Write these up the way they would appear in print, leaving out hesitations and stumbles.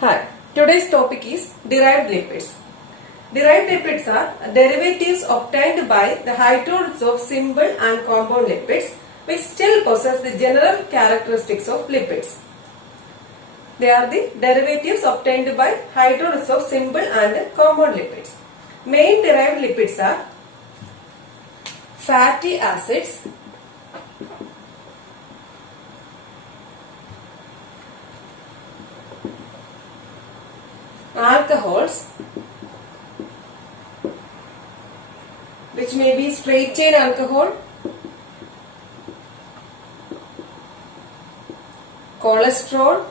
Hi, today's topic is derived lipids. Derived lipids are derivatives obtained by the hydrolysis of simple and compound lipids which still possess the general characteristics of lipids. They are the derivatives obtained by hydrolysis of simple and compound lipids. Main derived lipids are fatty acids, alcohols, which may be straight chain alcohol, cholesterol,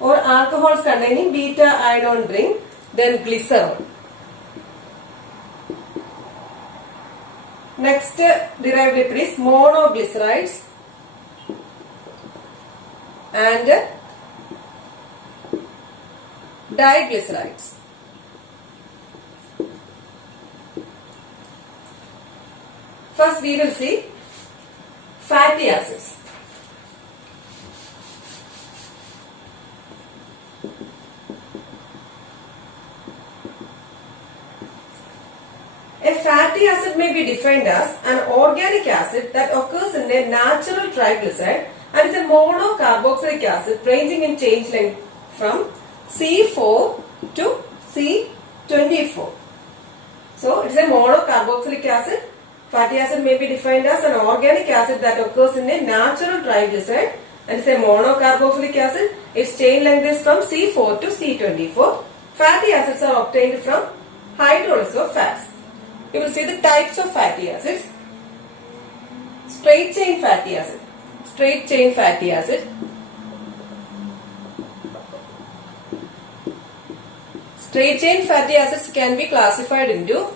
or alcohols containing beta ion ring, then glycerol. Next derived lipid is monoglycerides and diglycerides. First we will see fatty acids. A fatty acid may be defined as an organic acid that occurs in a natural triglyceride and is a monocarboxylic acid ranging in change length from C4 to C24. So, it is a monocarboxylic acid. Fatty acid may be defined as an organic acid that occurs in a natural triglyceride and is a monocarboxylic acid. Its chain length is from C4 to C24. Fatty acids are obtained from hydrolysis of fats. You will see the types of fatty acids. Straight chain fatty acid. Straight chain fatty acid. Straight chain fatty acids can be classified into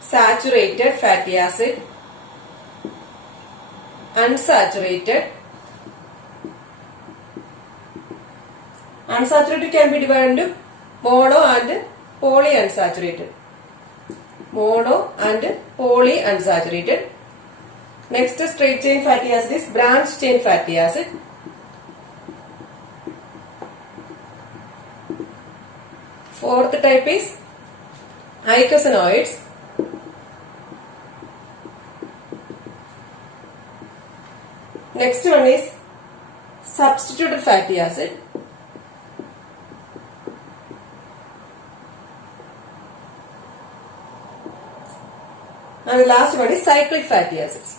saturated fatty acid, unsaturated. Unsaturated can be divided into mono and polyunsaturated. Mono and polyunsaturated. Next straight chain fatty acid is branched chain fatty acid. Fourth type is icosanoids. Next one is substituted fatty acid. And the last one is cyclic fatty acids.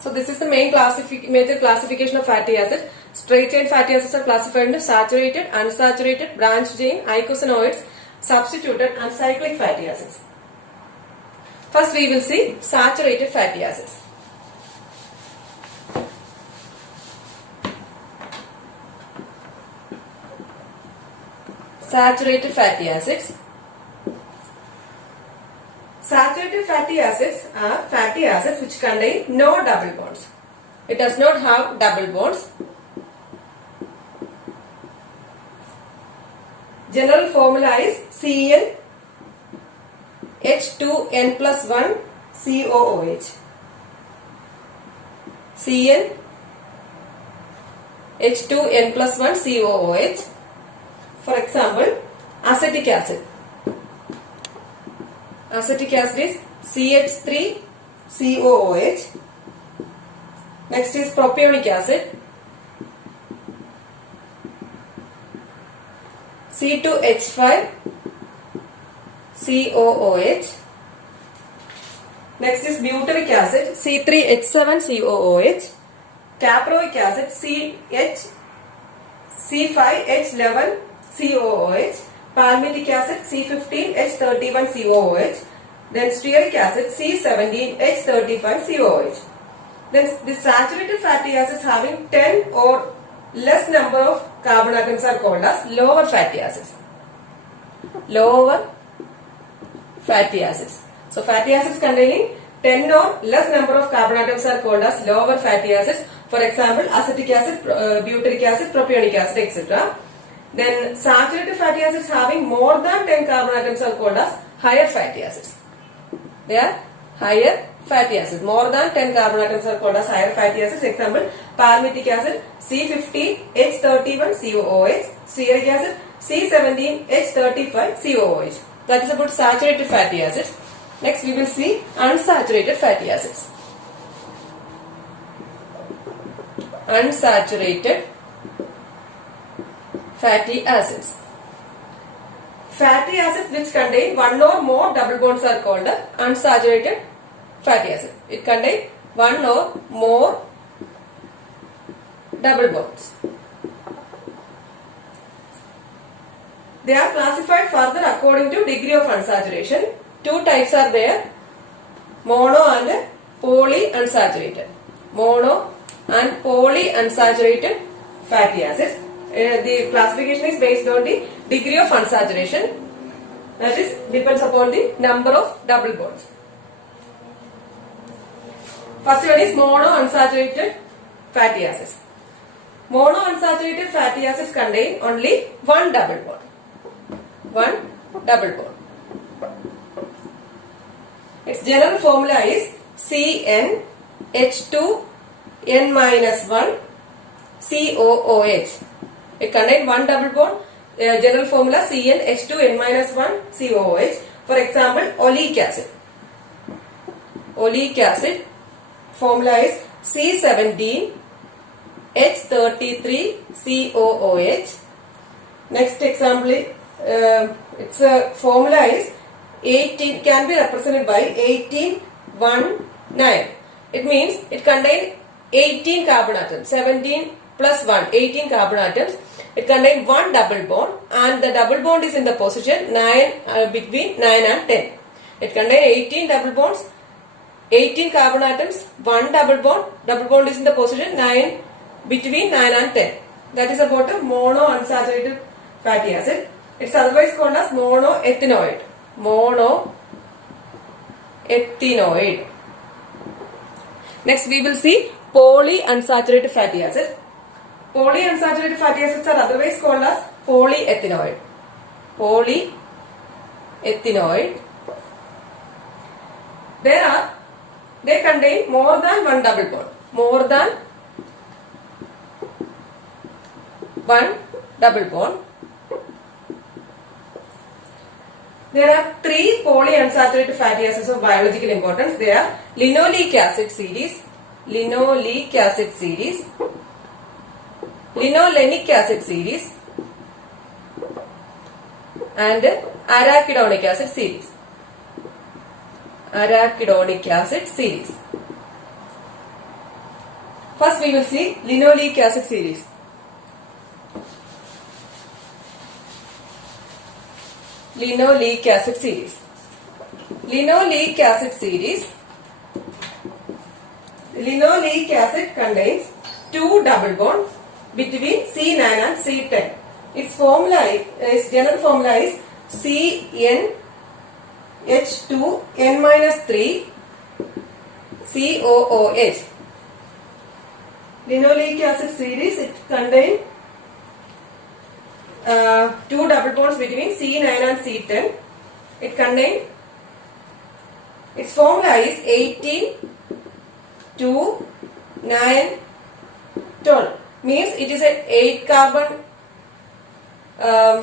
So this is the major classification of fatty acids. Straight chain fatty acids are classified into saturated, unsaturated, branched chain, icosanoids, substituted and cyclic fatty acids. First we will see saturated fatty acids. Saturated fatty acids. Saturated fatty acids are fatty acids which contain no double bonds. It does not have double bonds. General formula is CN H2N plus 1 COOH. CN H2N plus 1 COOH. For example, acetic acid. Acetic acid is CH3 COOH. Next is propionic acid. C2H5 COOH. Next is butyric acid C3H7 COOH. Caproic acid C5H11 COOH. Palmitic acid C15H31 COOH. Then stearic acid C17H35 COOH. Then the saturated fatty acids having 10 or less number of carbon atoms are called as lower fatty acids. Lower fatty acids. So fatty acids containing 10 or less number of carbon atoms are called as lower fatty acids. For example, acetic acid, butyric acid, propionic acid, etc. Then saturated fatty acids having more than 10 carbon atoms are called as higher fatty acids. They are higher fatty acids. More than 10 carbon atoms are called as higher fatty acids. Example, palmitic acid C15H31COOH, stearic acid C17H35COOH. That is about saturated fatty acids. Next we will see unsaturated fatty acids. Unsaturated fatty acids. Fatty acids which contain one or more double bonds are called unsaturated fatty acid. It contains one or more double bonds. They are classified further according to degree of unsaturation. Two types are there, mono and poly unsaturated. Mono and poly unsaturated fatty acids. The classification is based on the degree of unsaturation, that is depends upon the number of double bonds. First one is mono unsaturated fatty acids. Mono unsaturated fatty acids contain only one double bond. One double bond. Its general formula is CnH2n-1 COOH. It contains one double bond. General formula CnH2n-1 COOH. For example, oleic acid. Oleic acid formula is C17H33 COOH. Next example, its formula is 18, can be represented by 18,1,9. It means it contains 18 carbon atoms. 17 plus 1, 18 carbon atoms. It contains one double bond, and the double bond is in the position 9 between 9 and 10. It contains 18 double bonds, 18 carbon atoms, one double bond. Double bond is in the position 9 between 9 and 10. That is about a mono unsaturated fatty acid. It is otherwise called as monoethanoid. Monoethanoid. Next we will see polyunsaturated fatty acid. Polyunsaturated fatty acids are otherwise called as polyethanoid. Polyethanoid. They contain more than one double bond. More than one double bond. There are three polyunsaturated fatty acids of biological importance. They are linoleic acid series, linolenic acid series, and arachidonic acid series. Arachidonic acid series. First we will see linoleic acid series. Linoleic acid series. Linoleic acid series. Linoleic acid contains two double bonds between C9 and C10. Its general formula is CnH2n-3 COOH. Linoleic acid series, it contains two double bonds between C9 and C10. It contains, its formula is 18, 2, 9, 12. Means it is a 8 carbon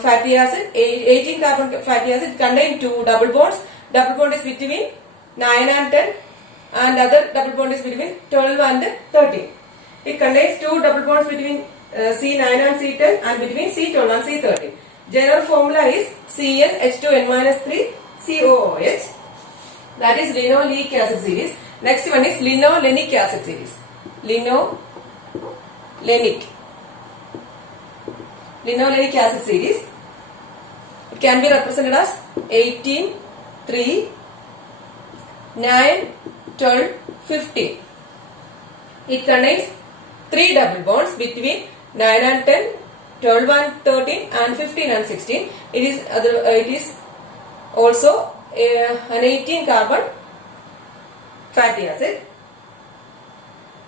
fatty acid, 18 carbon fatty acid. It contains two double bonds. Double bond is between 9 and 10, and other double bond is between 12 and 13. It contains two double bonds between C9 and C10 and between C12 and C13. General formula is CnH2n-3 COOH. That is linoleic acid series. Next one is linolenic acid series. Linolenic acid series. It can be represented as 18, 3, 9, 12, 15. It contains three double bonds between 9 and 10, 12 and 13, and 15 and 16. It is also an 18 carbon fatty acid.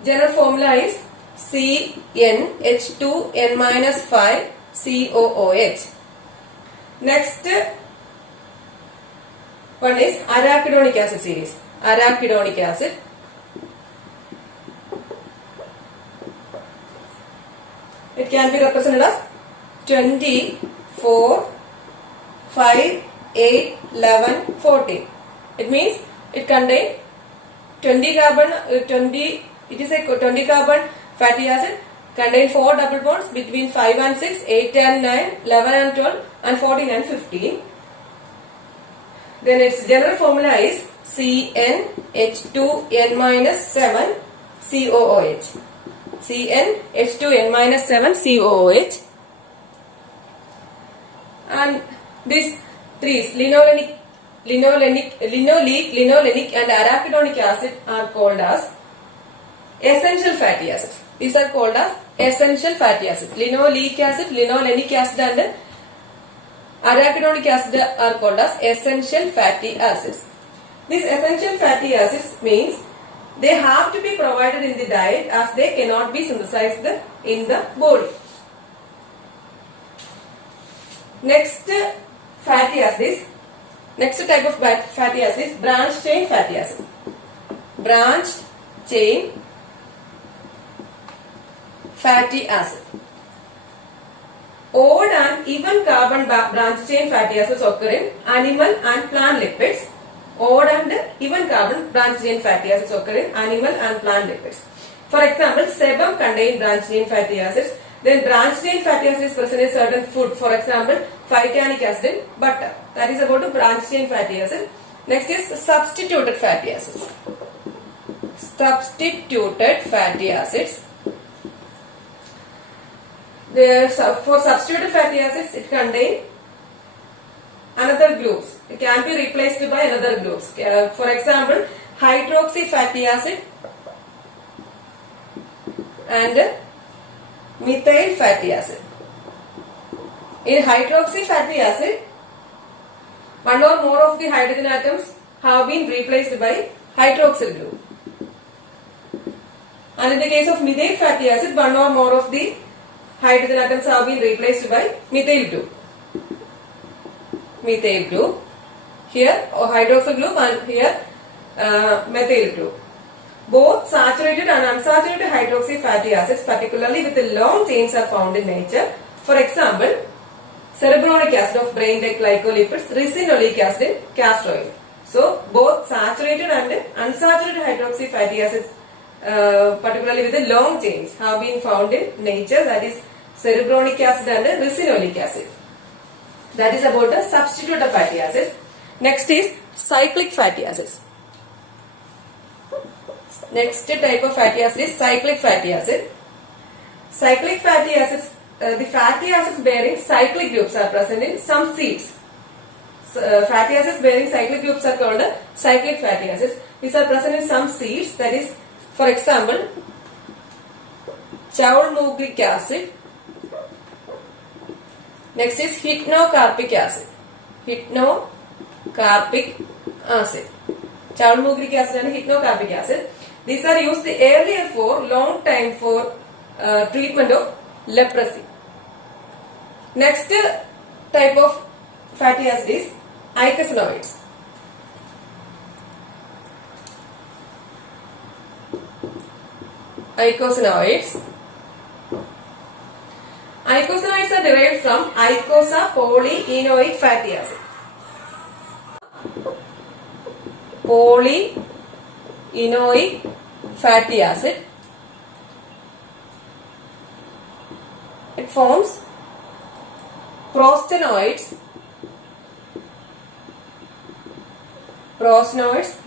General formula is CnH2n-5 COOH. Next one is arachidonic acid series. arachidonic acid. It can be represented as 20, 4, 5, 8, 11, 14. It means it contains 20 carbon, it is a 20 carbon fatty acid, contain 4 double bonds between 5 and 6, 8 and 9, 11 and 12, and 14 and 15. Then its general formula is CnH2n-7 COOH. CnH2n-7 COOH. And these three, linoleic, and arachidonic acid are called as essential fatty acids. These are called as essential fatty acids. Linoleic acid, linolenic acid and arachidonic acid are called as essential fatty acids. These essential fatty acids means they have to be provided in the diet as they cannot be synthesized in the body. Next fatty acids. Next type of fatty acid is branched chain fatty acid. Branched chain fatty acid. Odd and even carbon branched chain fatty acids occur in animal and plant lipids. Odd and even carbon branched chain fatty acids occur in animal and plant lipids. For example, sebum contain branched chain fatty acids. Then branched chain fatty acids present in certain food. For example, phytanic acid in butter. That is about the branched chain fatty acid. Next is substituted fatty acids. Substituted fatty acids. For substituted fatty acids, it contains another groups. It can be replaced by another groups. For example, hydroxy fatty acid and methyl fatty acid. In hydroxy fatty acid, one or more of the hydrogen atoms have been replaced by hydroxyl group. And in the case of methyl fatty acid, one or more of the hydrogen atoms have been replaced by methyl group. Methyl group. Here hydroxyl group and here methyl group. Both saturated and unsaturated hydroxy fatty acids, particularly with the long chains, are found in nature. For example, cerebronic acid of brain-like glycolipids, resinolic acid in castor oil. So, both saturated and unsaturated hydroxy fatty acids, particularly with the long chains, have been found in nature. That is cerebronic acid and resinolic acid. That is about the substituted fatty acids. Next is cyclic fatty acids. Next type of fatty acid is cyclic fatty acid. Cyclic fatty acids, the fatty acids bearing cyclic groups are present in some seeds. Fatty acids bearing cyclic groups are called cyclic fatty acids. These are present in some seeds. That is, for example, chaulmoogic acid. Next is hypnocarpic acid. Hypnocarpic acid. Chaulmoogic acid and hypnocarpic acid. These are used earlier for long time for treatment of leprosy. Next type of fatty acid is eicosanoids. Eicosanoids. Eicosanoids are derived from eicosa polyenoic fatty acid. Polyenoic fatty acid. It forms prostanoids,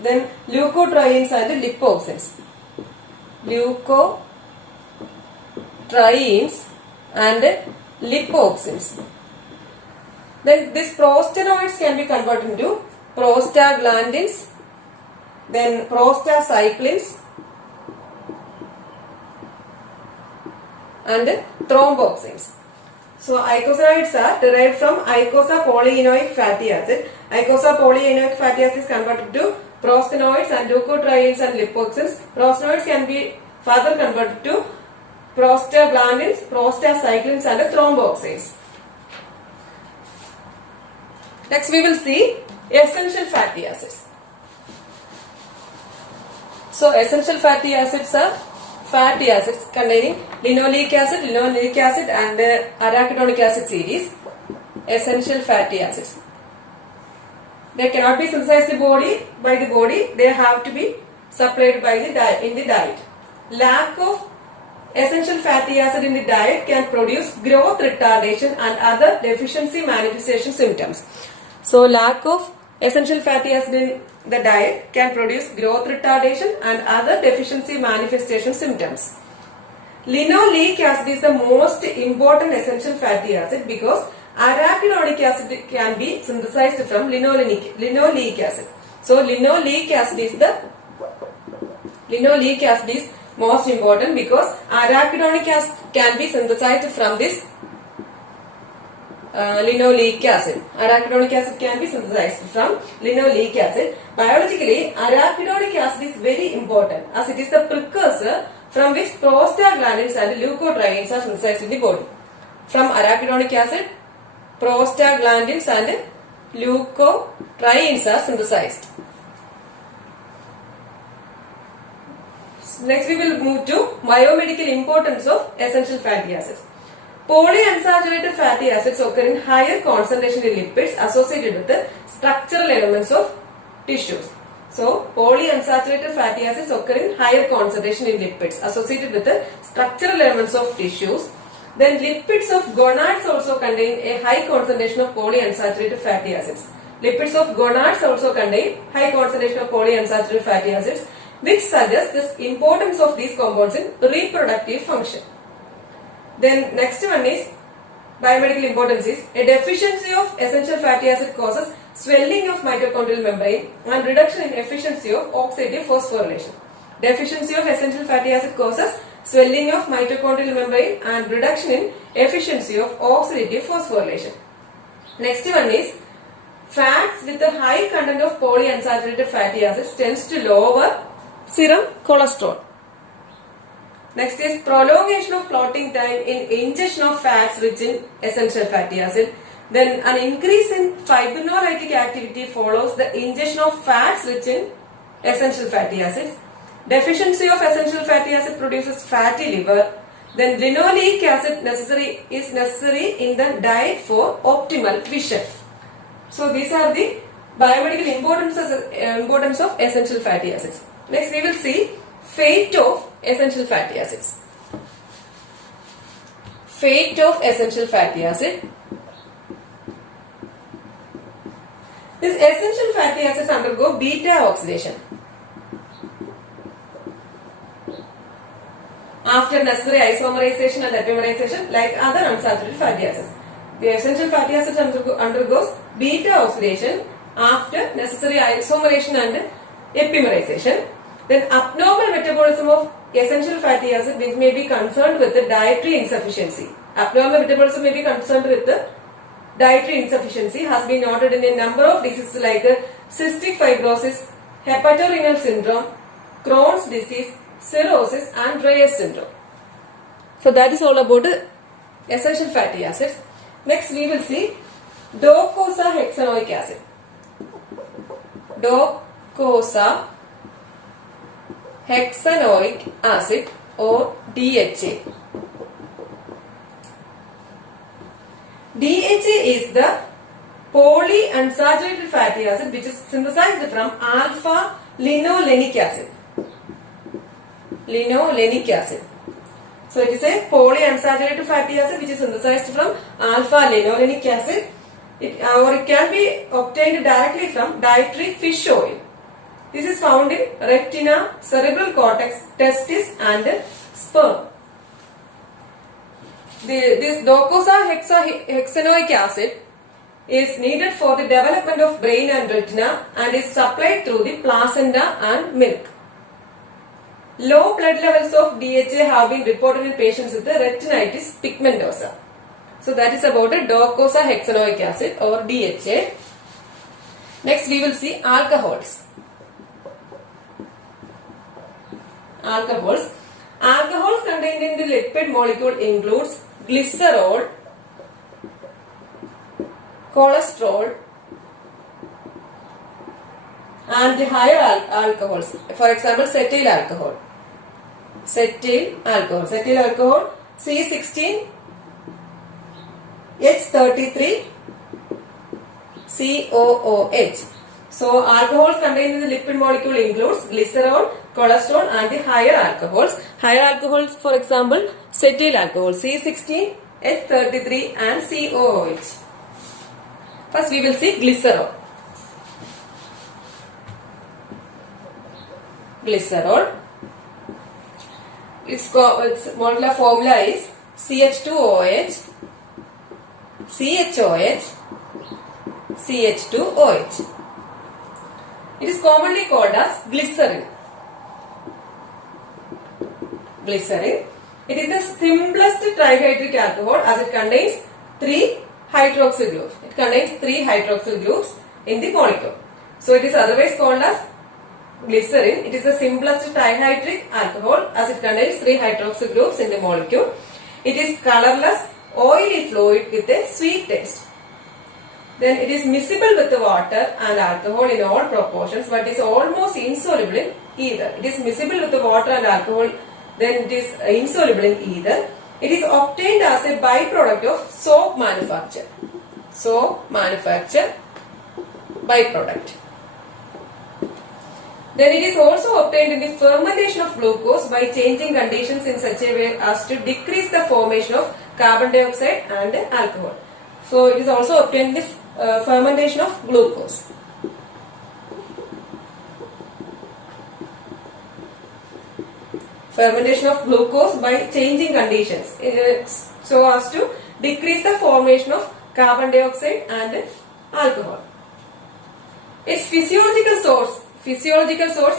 then leukotrienes and lipoxygens. Leukotrienes and lipoxygens. Then these prostanoids can be converted into prostaglandins, then prostacyclins and thromboxanes. So eicosanoids are derived from eicosa polyenoic fatty acid. Eicosa polyenoic fatty acid is converted to prostanoids and leukotrienes and lipoxygens. Prostanoids can be further converted to prostaglandins, prostacyclins and thromboxanes. Next we will see essential fatty acids. So essential fatty acids are fatty acids containing linoleic acid and arachidonic acid series. Essential fatty acids. They cannot be synthesized by the body. They have to be supplied by the in the diet. Lack of essential fatty acid in the diet can produce growth retardation and other deficiency manifestation symptoms. So lack of essential fatty acid in the diet can produce growth retardation and other deficiency manifestation symptoms. Linoleic acid is the most important essential fatty acid because arachidonic acid can be synthesized from linoleic acid. So linoleic acid is most important because arachidonic acid can be synthesized from this linoleic acid. Arachidonic acid can be synthesized from linoleic acid. Biologically, arachidonic acid is very important as it is the precursor from which prostaglandins and leukotrienes are synthesized in the body. From arachidonic acid, prostaglandins and leukotrienes are synthesized. Next we will move to biomedical importance of essential fatty acids. Polyunsaturated fatty acids occur in higher concentration in lipids associated with the structural elements of tissues. So, polyunsaturated fatty acids occur in higher concentration in lipids associated with the structural elements of tissues. Then lipids of gonads also contain a high concentration of polyunsaturated fatty acids. Lipids of gonads also contain high concentration of polyunsaturated fatty acids, which suggests the importance of these compounds in reproductive function. Then next one is biomedical importance is a deficiency of essential fatty acid causes swelling of mitochondrial membrane and reduction in efficiency of oxidative phosphorylation. Deficiency of essential fatty acid causes swelling of mitochondrial membrane and reduction in efficiency of oxidative phosphorylation. Next one is fats with a high content of polyunsaturated fatty acids tends to lower serum cholesterol. Next is prolongation of clotting time in ingestion of fats rich in essential fatty acid. Then an increase in fibrinolytic activity follows the ingestion of fats rich in essential fatty acids. Deficiency of essential fatty acid produces fatty liver. Then linoleic acid is necessary in the diet for optimal vision. So these are the biomedical importance of essential fatty acids. Next we will see fate of essential fatty acids. Fate of essential fatty acid. These essential fatty acids undergo beta oxidation after necessary isomerization and epimerization like other unsaturated fatty acids. The essential fatty acids undergoes beta oxidation after necessary isomerization and epimerization. Then abnormal metabolism of essential fatty acid which may be concerned with the dietary insufficiency. Abnormal metabolism may be concerned with the dietary insufficiency has been noted in a number of diseases like cystic fibrosis, hepatorenal syndrome, Crohn's disease, cirrhosis and Reyes syndrome. So that is all about essential fatty acids. Next we will see docosahexaenoic acid. Docosahexaenoic acid or DHA. DHA is the polyunsaturated fatty acid which is synthesized from alpha linolenic acid. Linolenic acid. So it is a polyunsaturated fatty acid which is synthesized from alpha linolenic acid. It can be obtained directly from dietary fish oil. This is found in retina, cerebral cortex, testis and sperm. This docosahexaenoic acid is needed for the development of brain and retina and is supplied through the placenta and milk. Low blood levels of DHA have been reported in patients with the retinitis pigmentosa. So that is about a docosahexaenoic acid or DHA. Next we will see alcohols. Alcohols contained in the lipid molecule includes glycerol, cholesterol, and the higher alcohols. For example, cetyl alcohol. Cetyl alcohol C16, H33, COOH. So alcohols contained in the lipid molecule includes glycerol, cholesterol and the higher alcohols. Higher alcohols, for example, cetyl alcohol C16, H33 and COOH. First we will see glycerol. Its molecular formula is CH2OH, CHOH, CH2OH. It is commonly called as glycerin. It is the simplest trihydric alcohol as it contains 3 hydroxyl groups. It contains 3 hydroxyl groups in the molecule. So it is otherwise called as glycerin. It is the simplest trihydric alcohol as it contains 3 hydroxyl groups in the molecule. It is colorless, oily fluid with a sweet taste. Then it is miscible with the water and alcohol in all proportions, but is almost insoluble in either. It is miscible with the water and alcohol, then it is insoluble in either. It is obtained as a byproduct of soap manufacture. Byproduct. Then it is also obtained in the fermentation of glucose by changing conditions in such a way as to decrease the formation of carbon dioxide and alcohol. So it is also obtained in the fermentation of glucose. Fermentation of glucose by changing conditions so as to decrease the formation of carbon dioxide and alcohol. Its physiological source,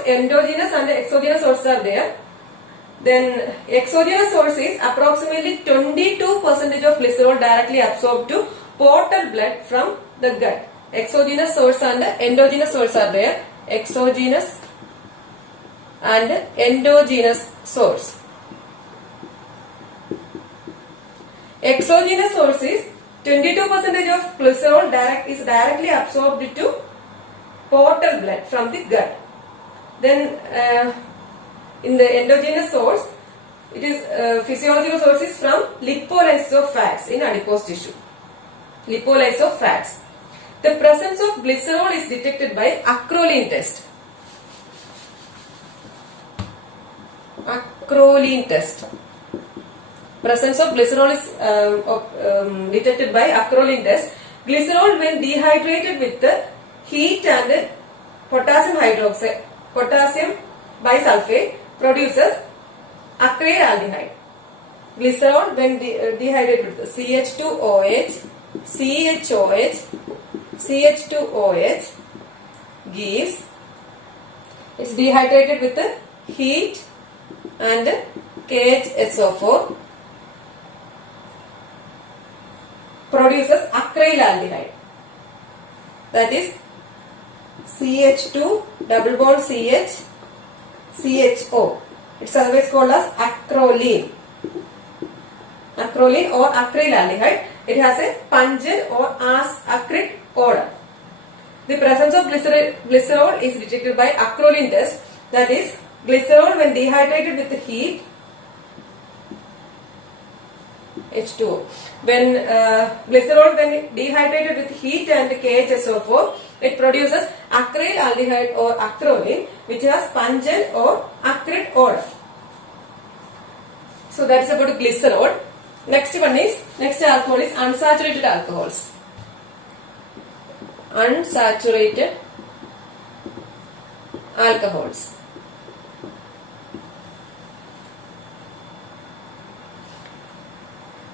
endogenous and exogenous sources are there. Then exogenous source is approximately 22% of glycerol directly absorbed to portal blood from the gut. Exogenous source and endogenous source are there. Exogenous and endogenous source. Exogenous source is 22% of glycerol is directly absorbed to portal blood from the gut. Then in the endogenous source, it is physiological source is from lipolysis of fats in adipose tissue. Lipolysis of fats. The presence of glycerol is detected by acrolein test. Presence of glycerol is detected by acrolein test. Glycerol, when dehydrated with the heat and potassium bisulfate, produces acrylaldehyde. Glycerol, when dehydrated with the CH2OH, CH2OH gives, it's dehydrated with the heat and KHSO4, produces acrylaldehyde. That is CH2 double bond CH CHO. It's otherwise called as acrolein. Acrolein or acrylaldehyde. It has a pungent or acrid odor. The presence of glycerol is detected by acrolein test. That is, glycerol when dehydrated with the heat, H2O. When glycerol when dehydrated with heat and KHSO4, it produces acrylaldehyde or acrolein, which has pungent or acrid odor. So that is about glycerol. Next alcohol is unsaturated alcohols. Unsaturated alcohols.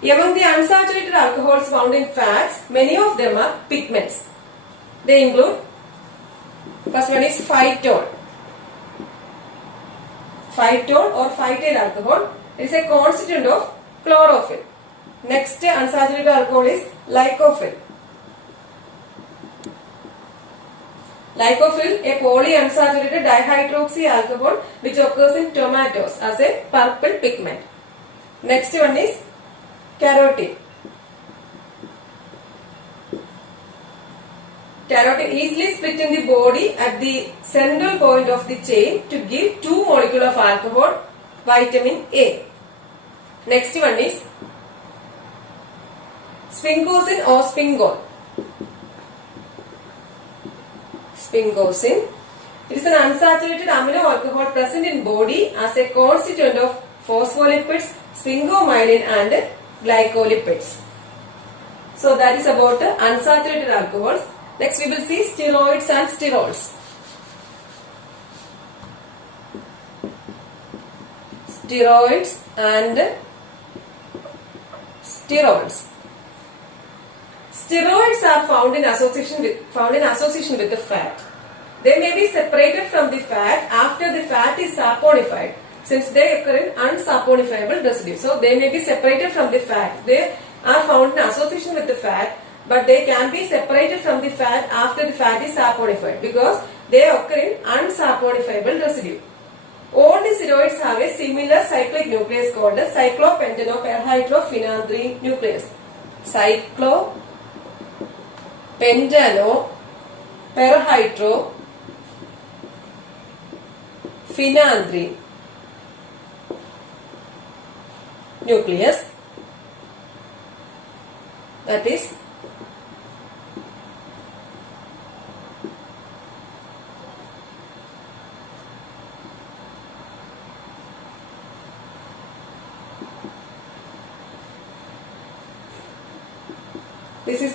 Among the unsaturated alcohols found in fats, many of them are pigments. They include, first one is phytol. Phytol or phytyl alcohol is a constituent of chlorophyll. Next unsaturated alcohol is lycophyll. Lycophyll, a polyunsaturated dihydroxy alcohol which occurs in tomatoes as a purple pigment. Next one is carotene. Carotene easily split in the body at the central point of the chain to give 2 molecules of alcohol, vitamin A. Next one is sphingosine or sphingol. Sphingosine. It is an unsaturated amino alcohol present in body as a constituent of phospholipids, sphingomyelin and glycolipids. So that is about unsaturated alcohols. Next we will see steroids and sterols. Steroids and sterols. Steroids are found in association with the fat. They may be separated from the fat after the fat is saponified, since they occur in unsaponifiable residue. So they may be separated from the fat. They are found in association with the fat, but they can be separated from the fat after the fat is saponified because they occur in unsaponifiable residue. All the steroids have a similar cyclic nucleus called the cyclopentanoperhydrophenandrine nucleus. Cyclopentanoperhydrophenandrine nucleus. That is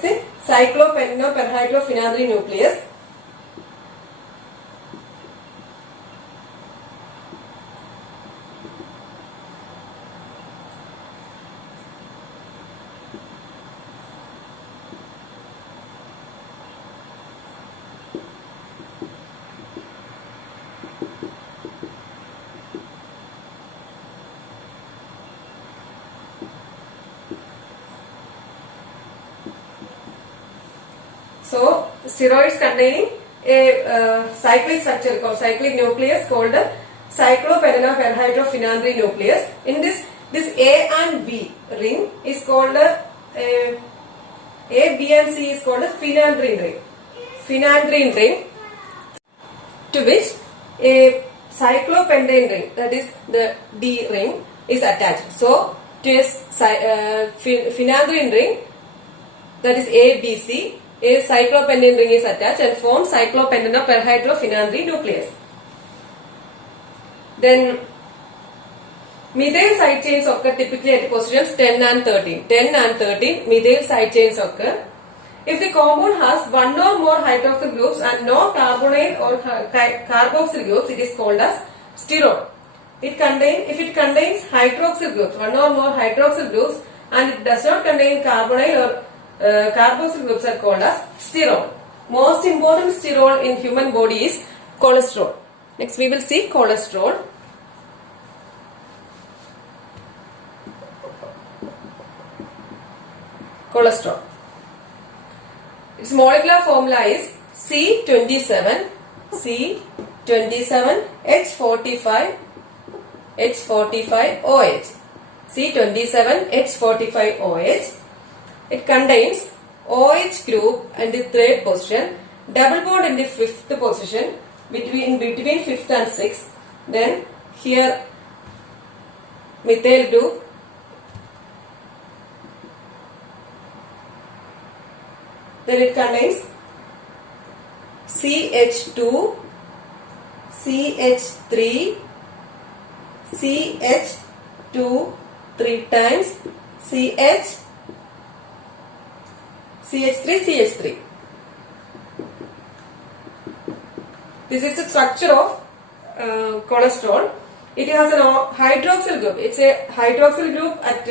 the cyclopentanoperhydrophenandrine nucleus. So, steroids containing a cyclic structure called cyclic nucleus called cyclopentanoperhydrophenandrine nucleus. In this A and B ring is called A, B and C is called a phenandrine ring. Phenandrine ring, to which a cyclopentane ring, that is the D ring, is attached. So, to a phenandrine ring, that is A, B, C, a cyclopentane ring is attached and forms cyclopentanoperhydrophenandrine nucleus. Then methyl side chains occur typically at positions 10 and 13. 10 and 13 methyl side chains occur. If the compound has one or more hydroxyl groups and no carbonyl or carboxyl groups, it is called as sterol. If it contains hydroxyl groups, one or more hydroxyl groups, and it does not contain carbonyl or carboxyl groups, are called as sterol. Most important sterol in human body is cholesterol. Next we will see cholesterol. Cholesterol. Its molecular formula is C27H45OH. C27H45OH. It contains OH group in the 3rd position, double bond in the 5th position, between 5th and 6th. Then here methyl group, then it contains CH2, CH3, CH2 3 times, CH3. This is the structure of cholesterol. It has a hydroxyl group. It's a hydroxyl group at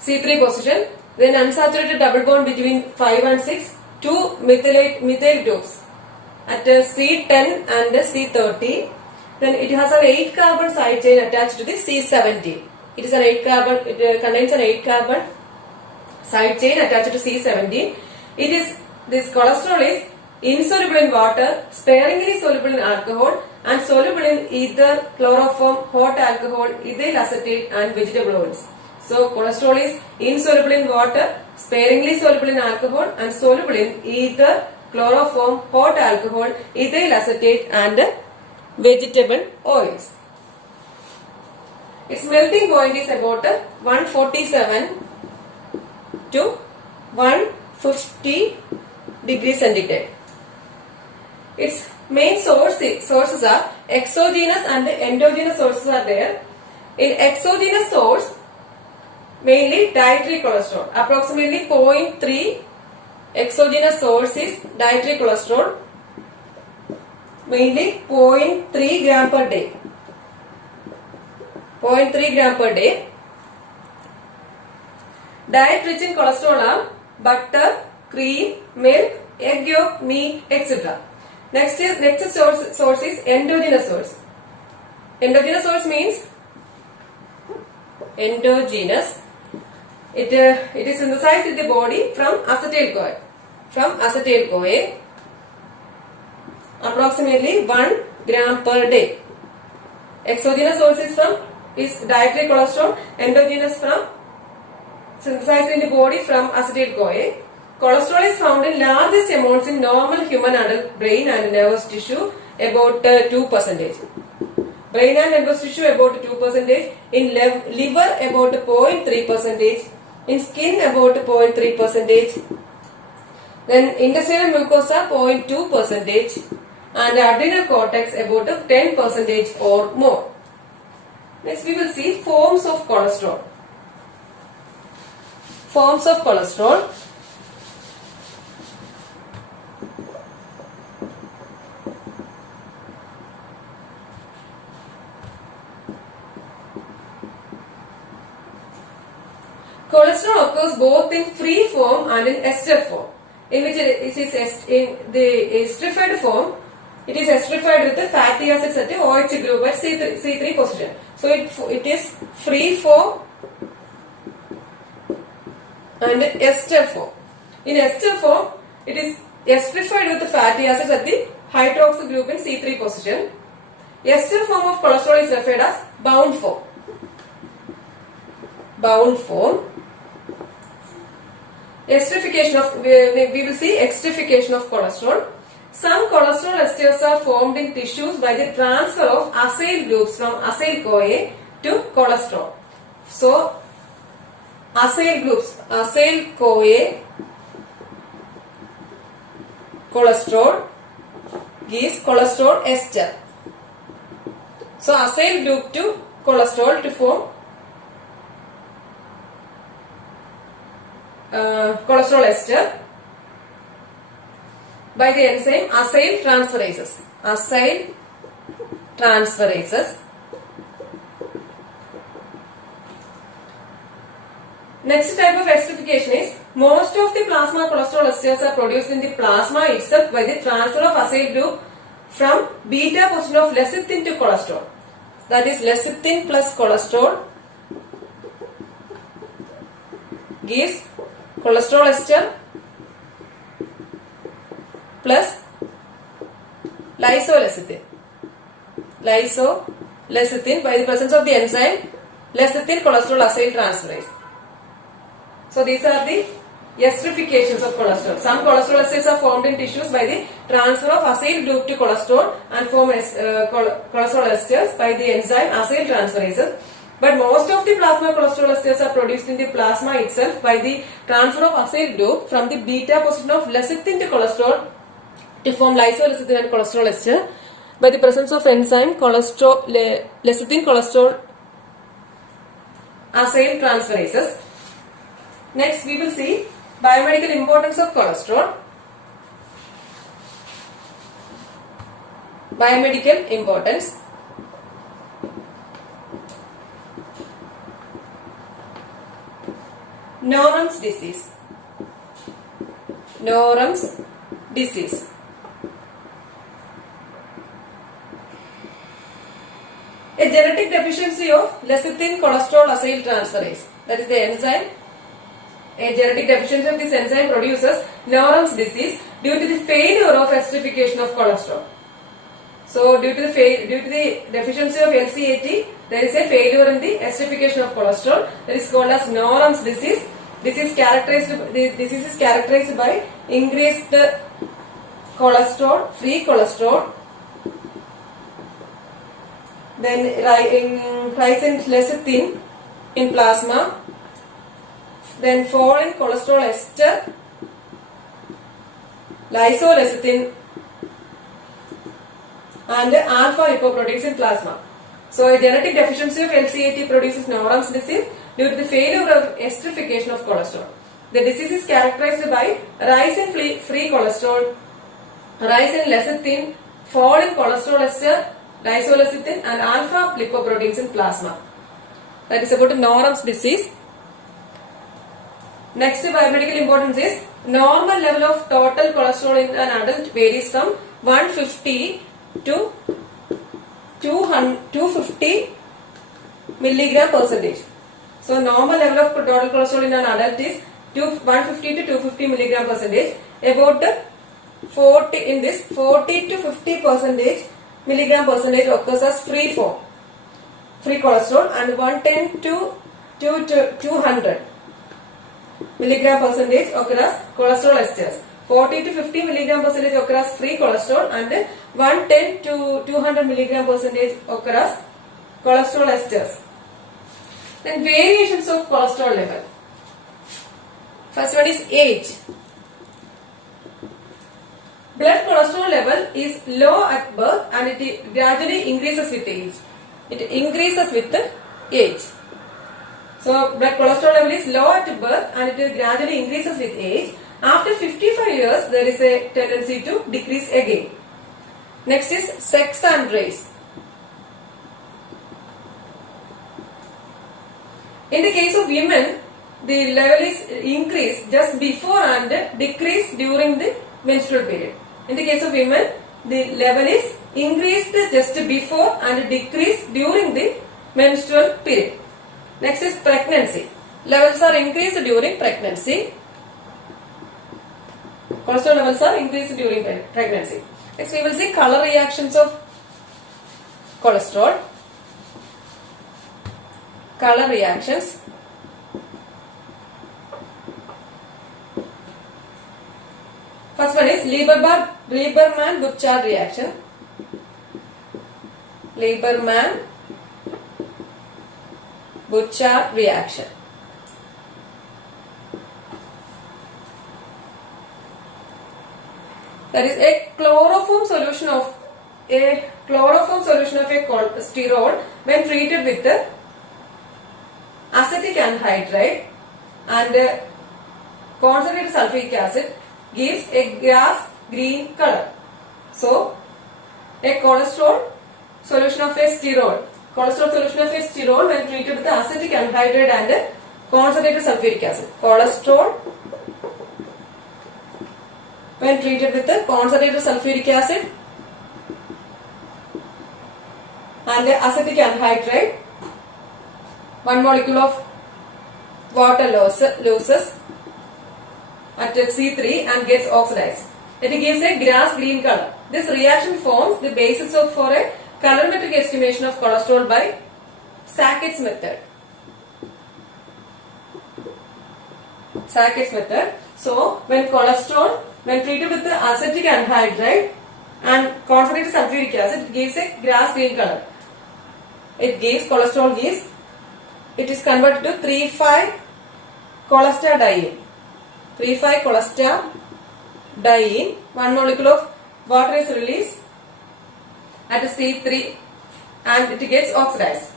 C3 position. Then unsaturated double bond between 5 and 6. 2 methyl groups at C10 and C30. Then it has an 8 carbon side chain attached to the C17. It is an 8 carbon. It contains an 8 carbon side chain attached to C17. This cholesterol is insoluble in water, sparingly soluble in alcohol, and soluble in ether, chloroform, hot alcohol, ethyl acetate, and vegetable oils. So cholesterol is insoluble in water, sparingly soluble in alcohol and soluble in ether, chloroform, hot alcohol, ethyl acetate and vegetable oils. Its melting point is about 147 to 150 degrees centigrade. Its main sources are exogenous and endogenous sources are there. In exogenous source, mainly dietary cholesterol, approximately 0.3 exogenous source is dietary cholesterol, mainly 0.3 gram per day. 0.3 gram per day. Diet rich in cholesterol are butter, cream, milk, egg yolk, meat, etc. Next source is endogenous source. Endogenous source means endogenous. It is synthesized in the body from acetyl CoA. From acetyl CoA, approximately 1 gram per day. Exogenous source is dietary cholesterol. Endogenous from synthesized in the body from acetyl CoA. Cholesterol is found in largest amounts in normal human adult brain and nervous tissue, about 2%. Brain and nervous tissue about 2%. In liver about 0.3%. In skin about 0.3%. Then intestinal mucosa 0.2%. And adrenal cortex about 10% or more. Next we will see forms of cholesterol. Forms of cholesterol. Cholesterol occurs both in free form and in ester form. In which it is in the esterified form, it is esterified with the fatty acids at the OH group at C3 position. So it is free form and ester form. In ester form, it is esterified with the fatty acids at the hydroxy group in C3 position. Ester form of cholesterol is referred as bound form. Bound form. Esterification of, we will see esterification of cholesterol. Some cholesterol esters are formed in tissues by the transfer of acyl groups from acyl CoA to cholesterol. So, acyl groups, acyl CoA, cholesterol gives cholesterol ester. So, acyl group to cholesterol to form cholesterol ester by the enzyme acyl transferases. Acyl transferases. Next type of esterification is most of the plasma cholesterol esters are produced in the plasma itself by the transfer of acyl group from beta position of lecithin to cholesterol. That is lecithin plus cholesterol gives cholesterol ester plus lysolecithin. Lysolecithin by the presence of the enzyme lecithin cholesterol acyl transferase. So these are the esterifications of cholesterol. Some cholesterol esters are formed in tissues by the transfer of acyl group to cholesterol and form cholesterol esters by the enzyme acyl transferases. But most of the plasma cholesterol esters are produced in the plasma itself by the transfer of acyl group from the beta position of lecithin to cholesterol to form lysolecithin and cholesterol ester by the presence of enzyme lecithin cholesterol acyl transferases. Next we will see biomedical importance of cholesterol. Biomedical importance. Norham's disease. Norham's disease. A genetic deficiency of lecithin cholesterol acyl transferase. That is the enzyme. A genetic deficiency of this enzyme produces Norham's disease due to the failure of esterification of cholesterol. So, due to the deficiency of LCAT, there is a failure in the esterification of cholesterol. That is called as Norham's disease. This is characterized by increased cholesterol, free cholesterol, then rise in lecithin in plasma, then fall in cholesterol ester, lysolecithin, and alpha lipoproteins in plasma. So a genetic deficiency of LCAT produces Norham's disease due to the failure of esterification of cholesterol. The disease is characterized by rise in free cholesterol, rise in lecithin, fall in cholesterol ester, lysolecithin, and alpha lipoproteins in plasma. That is about Norham's disease. Next biomedical importance is normal level of total cholesterol in an adult varies from 150 to 250 milligram percentage. So normal level of total cholesterol in an adult is 150 to 250 milligram percentage. About 40 to 50 percentage milligram percentage occurs as free cholesterol, and 110 to 200 milligram percentage occurs as cholesterol esters. 40 to 50 milligram percentage occur as free cholesterol, and 110 to 200 milligram percentage occur as cholesterol esters. Then variations of cholesterol level. First one is age. Blood cholesterol level is low at birth and it gradually increases with age. It increases with age. So blood cholesterol level is low at birth and it gradually increases with age. After 55 years, there is a tendency to decrease again. Next is sex and race. In the case of women, the level is increased just before and decreased during the menstrual period. In the case of women, the level is increased just before and decreased during the menstrual period. Next is pregnancy. Levels are increased during pregnancy. Cholesterol levels are increased during pregnancy. Next we will see color reactions of cholesterol. Color reactions. First one is Lieberman-Burchard reaction. Lieberman-Burchard reaction. That is a chloroform solution of a sterol when treated with the acetic anhydride and concentrated sulfuric acid gives a grass green color. So a cholesterol solution of a sterol when treated with the acetic anhydride and concentrated sulfuric acid. Cholesterol when treated with the concentrated sulfuric acid and acetic anhydride, 1 molecule of water loses at C3 and gets oxidized. It gives a grass green color. This reaction forms the basis for a colorimetric estimation of cholesterol by Sackett's method. So when cholesterol when treated with the acetic anhydride and concentrated sulfuric acid, it gives a grass green color. It is converted to 3,5-cholestadiene. 3,5-cholestadiene, 1 molecule of water is released at C3 and it gets oxidized.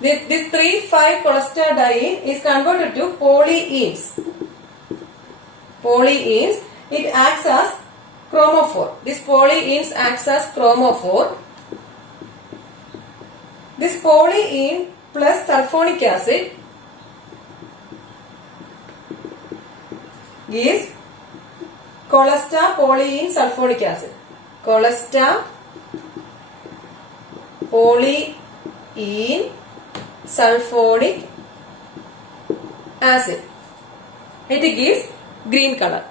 This 3,5-cholestadiene is converted to polyenes. It acts as chromophore. This polyenes acts as chromophore. This polyene plus sulfonic acid gives cholesterol-polyene sulfonic acid. Cholesterol-polyene sulfonic acid. It gives green color.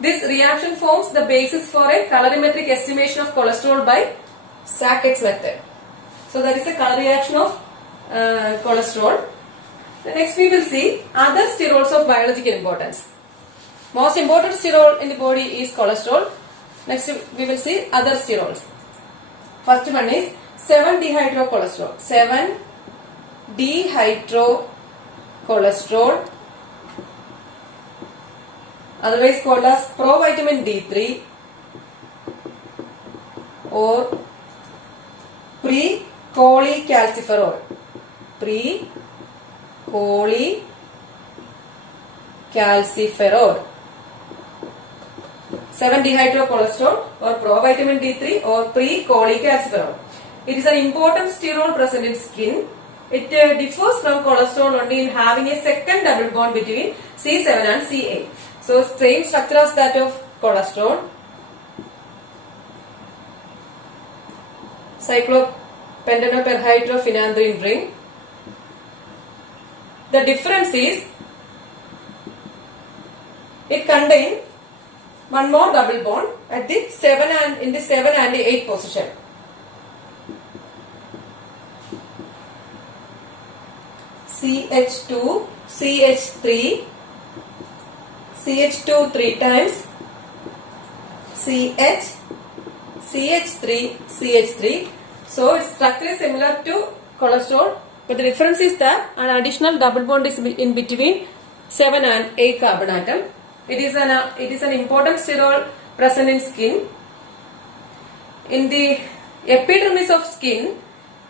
This reaction forms the basis for a colorimetric estimation of cholesterol by Sackett's method. So that is a color reaction of cholesterol. Next we will see other sterols of biological importance. Most important sterol in the body is cholesterol. Next we will see other sterols. First one is 7-dehydrocholesterol. 7-dehydrocholesterol, otherwise called as provitamin D3 or precholecalciferol. Precholecalciferol. 7-dehydrocholesterol or provitamin D3 or precholecalciferol. It is an important sterol present in skin. It differs from cholesterol only in having a second double bond between C7 and C8. So same structure as that of cholesterol. Cyclopentanoperhydrophenandrine ring. The difference is it contains one more double bond at the 7 and in the 7 and the 8 position. CH2, CH3, CH2 3 times, CH, CH3, CH3. So its structure is similar to cholesterol, but the difference is that an additional double bond is in between 7 and 8 carbon atom. It is an important sterol present in skin. In the epidermis of skin,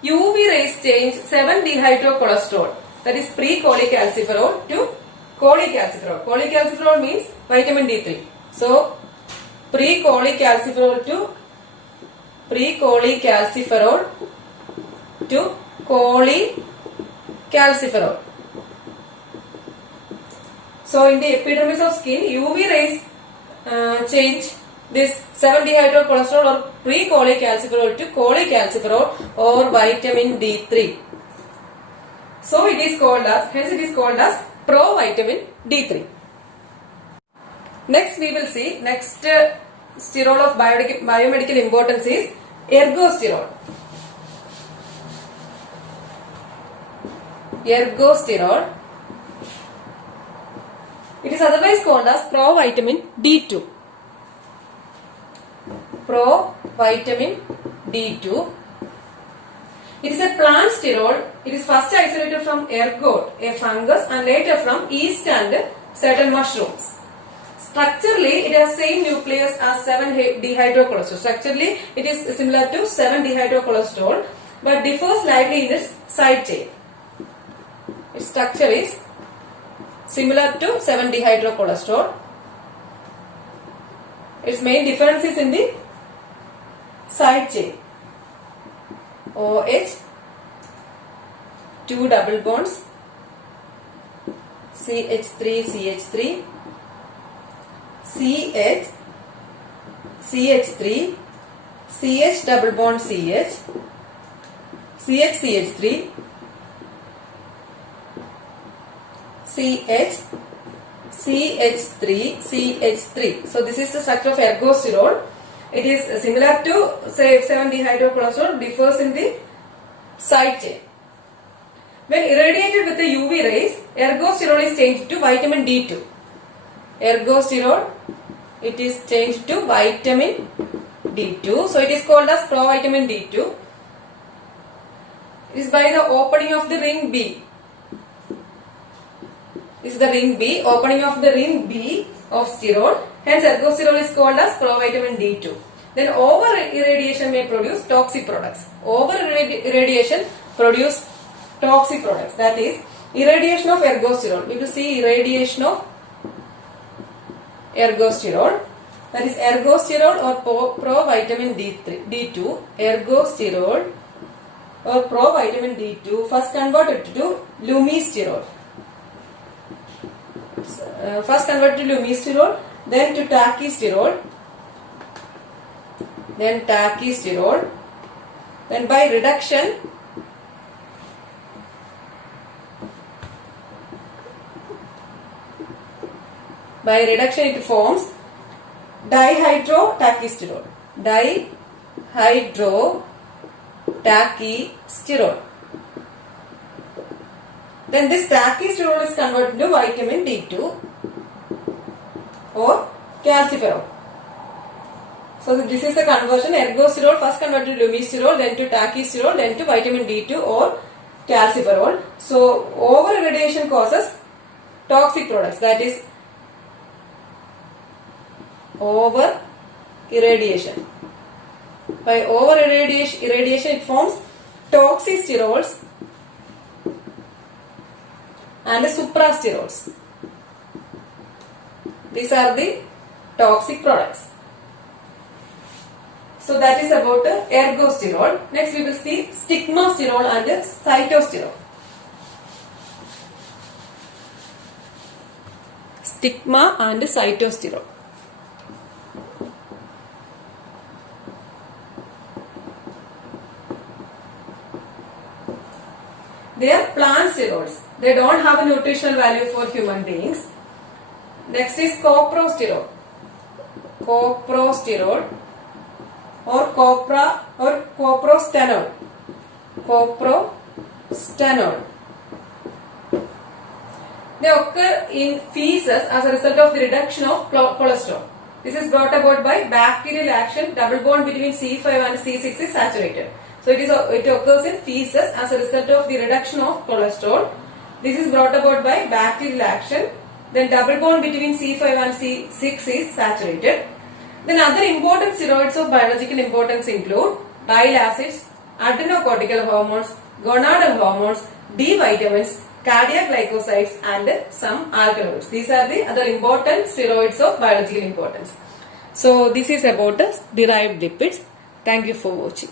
UV rays change 7-dehydrocholesterol, that is precholecalciferol, to cholecalciferol. Cholecalciferol means vitamin D3. So precholecalciferol to cholecalciferol. So in the epidermis of skin, UV rays change this 7-dehydrocholesterol or precholecalciferol to cholecalciferol or vitamin D3. So it is called as, hence it is called as provitamin D3. Next we will see, next sterol of biomedical importance is ergosterol. Ergosterol. It is otherwise called as provitamin D2. Provitamin D2. It is a plant sterol. It is first isolated from ergot, a fungus, and later from yeast and certain mushrooms. Structurally, it has same nucleus as 7-dehydrocholesterol. Structurally, it is similar to 7-dehydrocholesterol, but differs slightly in its side chain. Its structure is similar to 7-dehydrocholesterol. Its main difference is in the side chain. OH, 2 double bonds, CH3, CH3, CH, CH3, CH double bond CH, CH, CH3, CH, CH3, CH3. So this is the structure of ergosterol. It is similar to say 7-dehydrocholesterol, differs in the side chain. When irradiated with the UV rays, ergosterol is changed to vitamin D2. Ergosterol, it is changed to vitamin D2. So it is called as provitamin D2. It is by the opening of the ring B. This is the ring B, opening of the ring B of sterol. Hence ergosterol is called as provitamin D2. Then over irradiation may produce toxic products. Over irradiation produce toxic products. That is irradiation of ergosterol. We will see irradiation of ergosterol. That is ergosterol or provitamin D2. Ergosterol or provitamin D2 first converted to lumisterol. First converted to lumisterol, then to tachysterol, then tachysterol, then by reduction it forms dihydrotachysterol. Dihydrotachysterol. Then this tachysterol is converted into vitamin D2 or calciferol. So this is the conversion. Ergosterol first converted to lumisterol, then to tachysterol, then to vitamin D2 or calciferol. So over irradiation causes toxic products, that is over irradiation. By over irradiation it forms toxysterols and suprasterols. These are the toxic products. So that is about ergosterol. Next we will see stigmasterol and cytosterol. Stigma and cytosterol. They are plant steroids. They don't have a nutritional value for human beings. Next is coprosterol. Coprosterol or coprostanol. Coprostanol. They occur in feces as a result of the reduction of cholesterol. This is brought about by bacterial action. Double bond between C5 and C6 is saturated. So it occurs in feces as a result of the reduction of cholesterol. This is brought about by bacterial action. Then double bond between C5 and C6 is saturated. Then other important steroids of biological importance include bile acids, adrenocortical hormones, gonadal hormones, D vitamins, cardiac glycosides and some alkaloids. These are the other important steroids of biological importance. So this is about derived lipids. Thank you for watching.